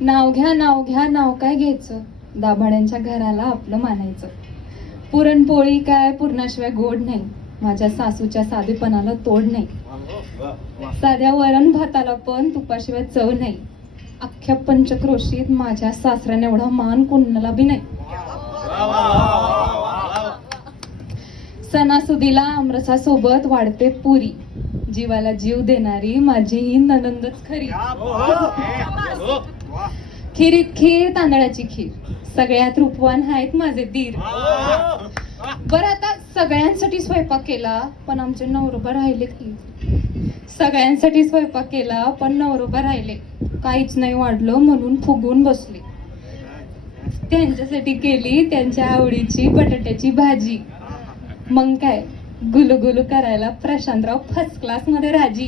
नाव घ्या नाव घ्या नाव काय घ्यायचं, दाभाड्यांच्या घराला आपलं मानायचं. पुरणपोळी काय पुरणाशिवाय गोड नाही, माझ्या सासूच्या साधेपणाला तोड नाही. साध्या वरण भाताला पण तुपाशिवाय चव नाही. अख्ख्या पंचक्रोशीत माझ्या सासऱ्याने एवढा मान कुणाला बी नाही. सणासुदीला आमरसासोबत वाढते पुरी, जीवाला जीव देणारी माझी ही नणंदच खरी. खिरीत खीर तांदळाची खीर, सगळ्यात रूपवान आहेत माझे दीर. बरं आता सगळ्यांसाठी स्वयंपाक केला पण आमचे नवरोबा राहिले की. सगळ्यांसाठी स्वयंपाक केला पण नवरोबा राहिले, काहीच नाही वाढलं म्हणून फुगून बसले. त्यांच्यासाठी केली त्यांच्या आवडीची बटाट्याची भाजी. मग काय गुलू गुलू करायला प्रशांतराव फर्स्ट क्लास मध्ये राजी.